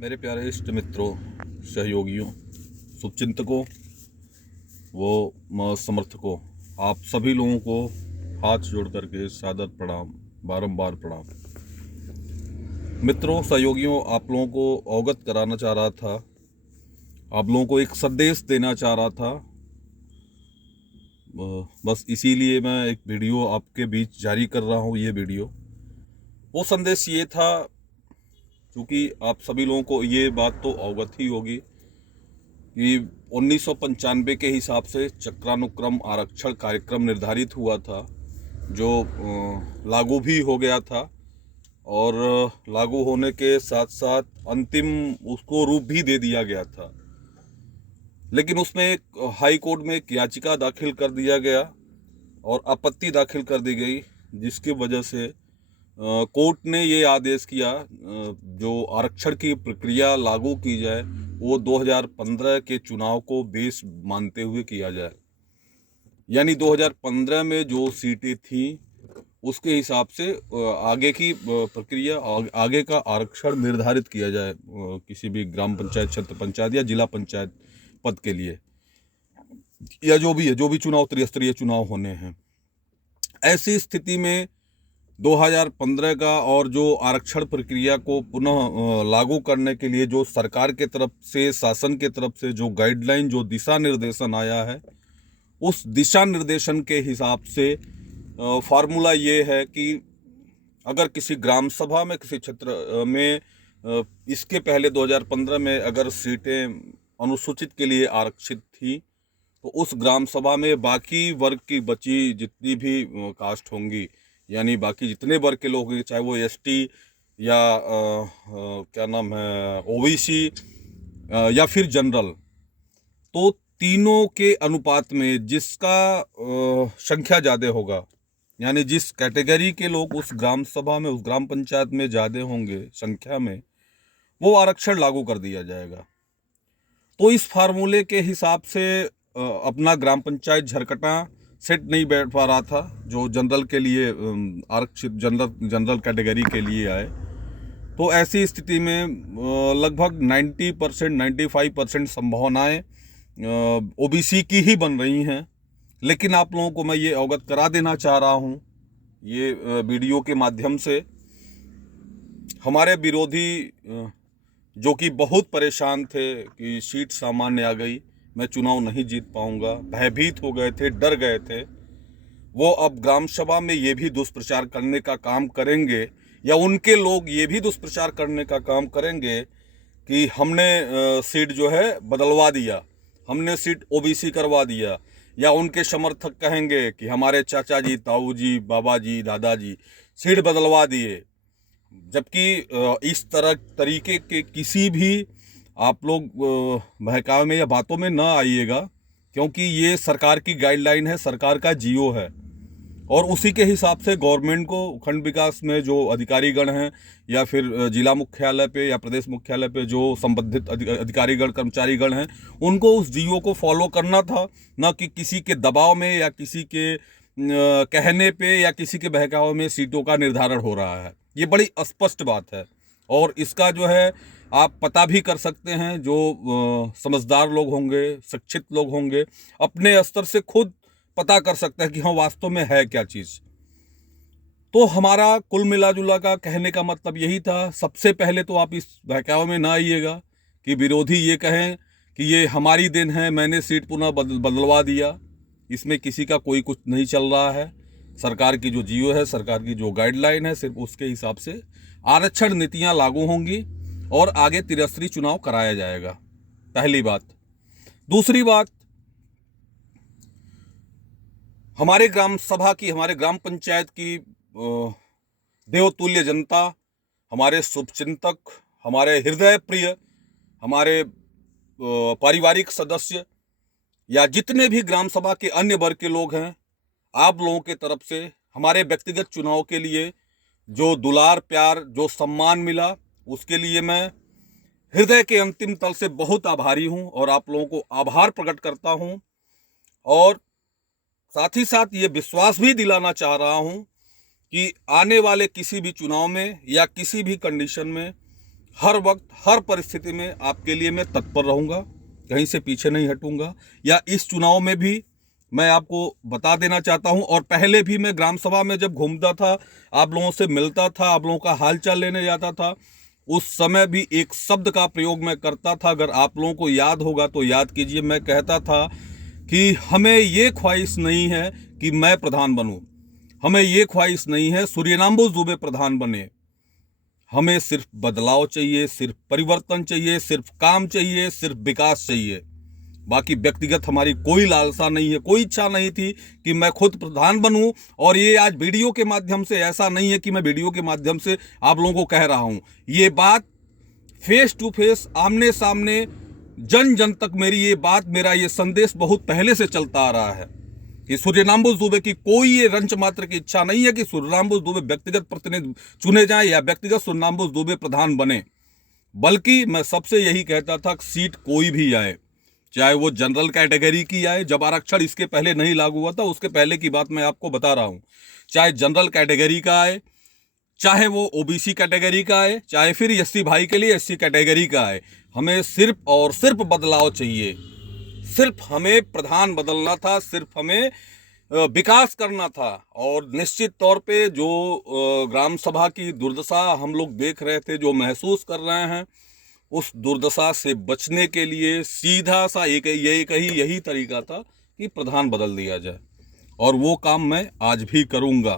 मेरे प्यारे इष्ट मित्रों, सहयोगियों, शुभचिंतकों व समर्थकों, आप सभी लोगों को हाथ जोड़ करके सादर प्रणाम, बारंबार प्रणाम। मित्रों, सहयोगियों, आप लोगों को अवगत कराना चाह रहा था, आप लोगों को एक संदेश देना चाह रहा था। बस इसीलिए मैं एक वीडियो आपके बीच जारी कर रहा हूँ। ये वीडियो, वो संदेश ये था, क्योंकि आप सभी लोगों को ये बात तो अवगत ही होगी कि 1995 के हिसाब से चक्रानुक्रम आरक्षण कार्यक्रम निर्धारित हुआ था, जो लागू भी हो गया था और लागू होने के साथ साथ अंतिम उसको रूप भी दे दिया गया था। लेकिन उसमें एक हाई कोर्ट में एक याचिका दाखिल कर दिया गया और आपत्ति दाखिल कर दी गई, जिसकी वजह से कोर्ट ने ये आदेश किया जो आरक्षण की प्रक्रिया लागू की जाए वो 2015 के चुनाव को बेस मानते हुए किया जाए। यानी 2015 में जो सीटें थी उसके हिसाब से आगे की प्रक्रिया, आगे का आरक्षण निर्धारित किया जाए किसी भी ग्राम पंचायत, क्षेत्र पंचायत या जिला पंचायत पद के लिए, या जो भी है, जो भी चुनाव, त्रिस्तरीय चुनाव होने हैं। ऐसी स्थिति में 2015 का और जो आरक्षण प्रक्रिया को पुनः लागू करने के लिए जो सरकार के तरफ से, शासन के तरफ से जो गाइडलाइन, जो दिशा निर्देशन आया है, उस दिशा निर्देशन के हिसाब से फार्मूला ये है कि अगर किसी ग्राम सभा में, किसी क्षेत्र में इसके पहले 2015 में अगर सीटें अनुसूचित के लिए आरक्षित थी, तो उस ग्राम सभा में बाकी वर्ग की बची जितनी भी कास्ट होंगी, यानी बाकी जितने वर्ग के लोग होंगे, चाहे वो एसटी या क्या नाम है, ओबीसी या फिर जनरल, तो तीनों के अनुपात में जिसका संख्या ज़्यादा होगा, यानी जिस कैटेगरी के लोग उस ग्राम सभा में, उस ग्राम पंचायत में ज़्यादा होंगे संख्या में, वो आरक्षण लागू कर दिया जाएगा। तो इस फार्मूले के हिसाब से अपना ग्राम पंचायत झरकटा सेट नहीं बैठ पा रहा था, जो जनरल के लिए आरक्षित, जनरल कैटेगरी के लिए आए। तो ऐसी स्थिति में लगभग 90%, 95% संभावनाएं ओबीसी की ही बन रही हैं। लेकिन आप लोगों को मैं ये अवगत करा देना चाह रहा हूँ ये वीडियो के माध्यम से, हमारे विरोधी जो कि बहुत परेशान थे कि सीट सामान्य आ गई, मैं चुनाव नहीं जीत पाऊंगा, भयभीत हो गए थे, डर गए थे, वो अब ग्राम सभा में ये भी दुष्प्रचार करने का काम करेंगे, या उनके लोग ये भी दुष्प्रचार करने का काम करेंगे कि हमने सीट जो है बदलवा दिया, हमने सीट ओबीसी करवा दिया, या उनके समर्थक कहेंगे कि हमारे चाचा जी, ताऊ जी, बाबा जी, दादाजी सीट बदलवा दिए। जबकि इस तरीके के किसी भी आप लोग बहकावे में या बातों में ना आइएगा, क्योंकि ये सरकार की गाइडलाइन है, सरकार का जियो है, और उसी के हिसाब से गवर्नमेंट को खंड विकास में जो अधिकारीगण हैं, या फिर जिला मुख्यालय पे या प्रदेश मुख्यालय पे जो संबंधित अधिकारीगण, कर्मचारीगण हैं, उनको उस जियो को फॉलो करना था, ना कि किसी के दबाव में या किसी के कहने पे या किसी के बहकावे में सीटों का निर्धारण हो रहा है। ये बड़ी स्पष्ट बात है, और इसका जो है आप पता भी कर सकते हैं, जो समझदार लोग होंगे, शिक्षित लोग होंगे, अपने स्तर से खुद पता कर सकते हैं कि हाँ वास्तव में है क्या चीज़। तो हमारा कुल मिला जुला का कहने का मतलब यही था। सबसे पहले तो आप इस बहकावे में ना आइएगा कि विरोधी ये कहें कि ये हमारी देन है, मैंने सीट पुनः बदलवा दिया। इसमें किसी का कोई कुछ नहीं चल रहा है। सरकार की जो जियो है, सरकार की जो गाइडलाइन है, सिर्फ उसके हिसाब से आरक्षण नीतियां लागू होंगी और आगे त्रिस्तरीय चुनाव कराया जाएगा। पहली बात। दूसरी बात, हमारे ग्राम सभा की, हमारे ग्राम पंचायत की देवतुल्य जनता, हमारे शुभचिंतक, हमारे हृदय प्रिय, हमारे पारिवारिक सदस्य, या जितने भी ग्राम सभा के अन्य वर्ग के लोग हैं, आप लोगों के तरफ से हमारे व्यक्तिगत चुनाव के लिए जो दुलार, प्यार, जो सम्मान मिला, उसके लिए मैं हृदय के अंतिम तल से बहुत आभारी हूं, और आप लोगों को आभार प्रकट करता हूं। और साथ ही साथ ये विश्वास भी दिलाना चाह रहा हूं कि आने वाले किसी भी चुनाव में या किसी भी कंडीशन में हर वक्त हर परिस्थिति में आपके लिए मैं तत्पर रहूँगा, कहीं से पीछे नहीं हटूँगा। या इस चुनाव में भी मैं आपको बता देना चाहता हूँ, और पहले भी मैं ग्राम सभा में जब घूमता था, आप लोगों से मिलता था, आप लोगों का हालचाल लेने जाता था, उस समय भी एक शब्द का प्रयोग मैं करता था। अगर आप लोगों को याद होगा तो याद कीजिए। मैं कहता था कि हमें ये ख्वाहिश नहीं है कि मैं प्रधान बनूं, हमें ये ख्वाहिश नहीं है सूर्यनाम्बोस दुबे प्रधान बने। हमें सिर्फ बदलाव चाहिए, सिर्फ परिवर्तन चाहिए, सिर्फ काम चाहिए, सिर्फ विकास चाहिए। बाकी व्यक्तिगत हमारी कोई लालसा नहीं है, कोई इच्छा नहीं थी कि मैं खुद प्रधान बनूं। और ये आज वीडियो के माध्यम से ऐसा नहीं है कि मैं वीडियो के माध्यम से आप लोगों को कह रहा हूं। ये बात फेस टू फेस, आमने सामने, जन जन तक मेरी ये बात, मेरा ये संदेश बहुत पहले से चलता आ रहा है कि सूर्यनाम्बोस दुबे की कोई ये रंच मात्र की इच्छा नहीं है कि सूर्यनाम्बोस दुबे व्यक्तिगत प्रतिनिधि चुने जाएं या व्यक्तिगत सूर्यनाम्बोस दुबे प्रधान बने। बल्कि मैं सबसे यही कहता था कि सीट कोई भी आए, चाहे वो जनरल कैटेगरी की आए, जब आरक्षण इसके पहले नहीं लागू हुआ था, उसके पहले की बात मैं आपको बता रहा हूं, चाहे जनरल कैटेगरी का आए, चाहे वो ओबीसी कैटेगरी का आए, चाहे फिर एससी भाई के लिए एससी कैटेगरी का आए, हमें सिर्फ और सिर्फ बदलाव चाहिए। सिर्फ हमें प्रधान बदलना था, सिर्फ हमें विकास करना था। और निश्चित तौर पे जो ग्राम सभा की दुर्दशा हम लोग देख रहे थे, जो महसूस कर रहे हैं, उस दुर्दशा से बचने के लिए सीधा सा यही तरीका था कि प्रधान बदल दिया जाए। और वो काम मैं आज भी करूँगा,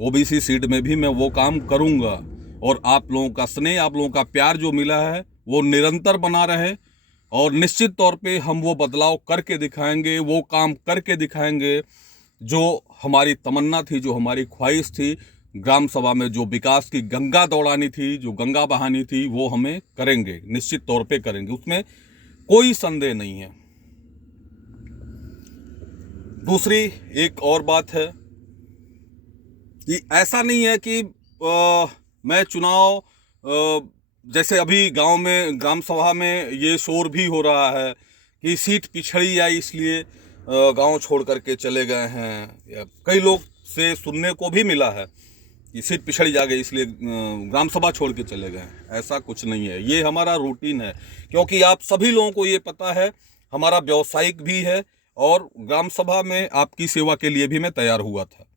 ओबीसी सीट में भी मैं वो काम करूँगा। और आप लोगों का स्नेह, आप लोगों का प्यार जो मिला है वो निरंतर बना रहे। और निश्चित तौर पे हम वो बदलाव करके दिखाएंगे, वो काम करके दिखाएंगे जो हमारी तमन्ना थी, जो हमारी ख्वाहिश थी। ग्राम सभा में जो विकास की गंगा दौड़ानी थी, जो गंगा बहानी थी, वो हमें करेंगे, निश्चित तौर पे करेंगे, उसमें कोई संदेह नहीं है। दूसरी एक और बात है कि ऐसा नहीं है कि मैं चुनाव जैसे अभी गांव में ग्राम सभा में ये शोर भी हो रहा है कि सीट पिछड़ी आई इसलिए गांव छोड़ करके चले गए हैं, या कई लोग से सुनने को भी मिला है कि सीट पिछड़ी जा गई इसलिए ग्राम सभा छोड़ के चले गए। ऐसा कुछ नहीं है, ये हमारा रूटीन है। क्योंकि आप सभी लोगों को ये पता है, हमारा व्यावसायिक भी है, और ग्राम सभा में आपकी सेवा के लिए भी मैं तैयार हुआ था।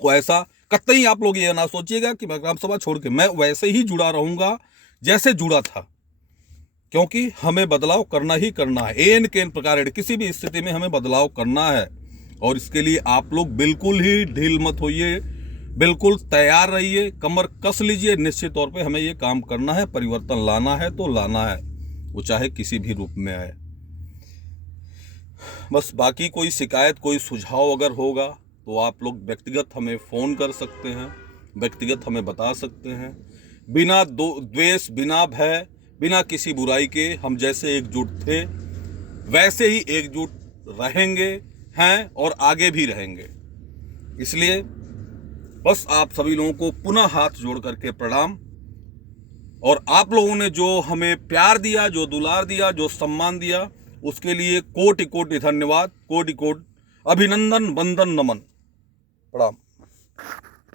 तो ऐसा कतई आप लोग ये ना सोचिएगा कि मैं ग्राम सभा छोड़ के, मैं वैसे ही जुड़ा रहूंगा जैसे जुड़ा था। क्योंकि हमें बदलाव करना ही करना है, एन केन प्रकार किसी भी स्थिति में हमें बदलाव करना है। और इसके लिए आप लोग बिल्कुल ही ढील मत होइए, बिल्कुल तैयार रहिए, कमर कस लीजिए। निश्चित तौर पे हमें ये काम करना है, परिवर्तन लाना है तो लाना है, वो चाहे किसी भी रूप में आए। बस बाकी कोई शिकायत, कोई सुझाव अगर होगा तो आप लोग व्यक्तिगत हमें फ़ोन कर सकते हैं, व्यक्तिगत हमें बता सकते हैं। बिना द्वेष, बिना भय, बिना किसी बुराई के हम जैसे एकजुट थे वैसे ही एकजुट रहेंगे, हैं और आगे भी रहेंगे। इसलिए बस आप सभी लोगों को पुनः हाथ जोड़ करके प्रणाम। और आप लोगों ने जो हमें प्यार दिया, जो दुलार दिया, जो सम्मान दिया, उसके लिए कोटि कोटि धन्यवाद, कोटि कोटि अभिनंदन, वंदन, नमन, प्रणाम।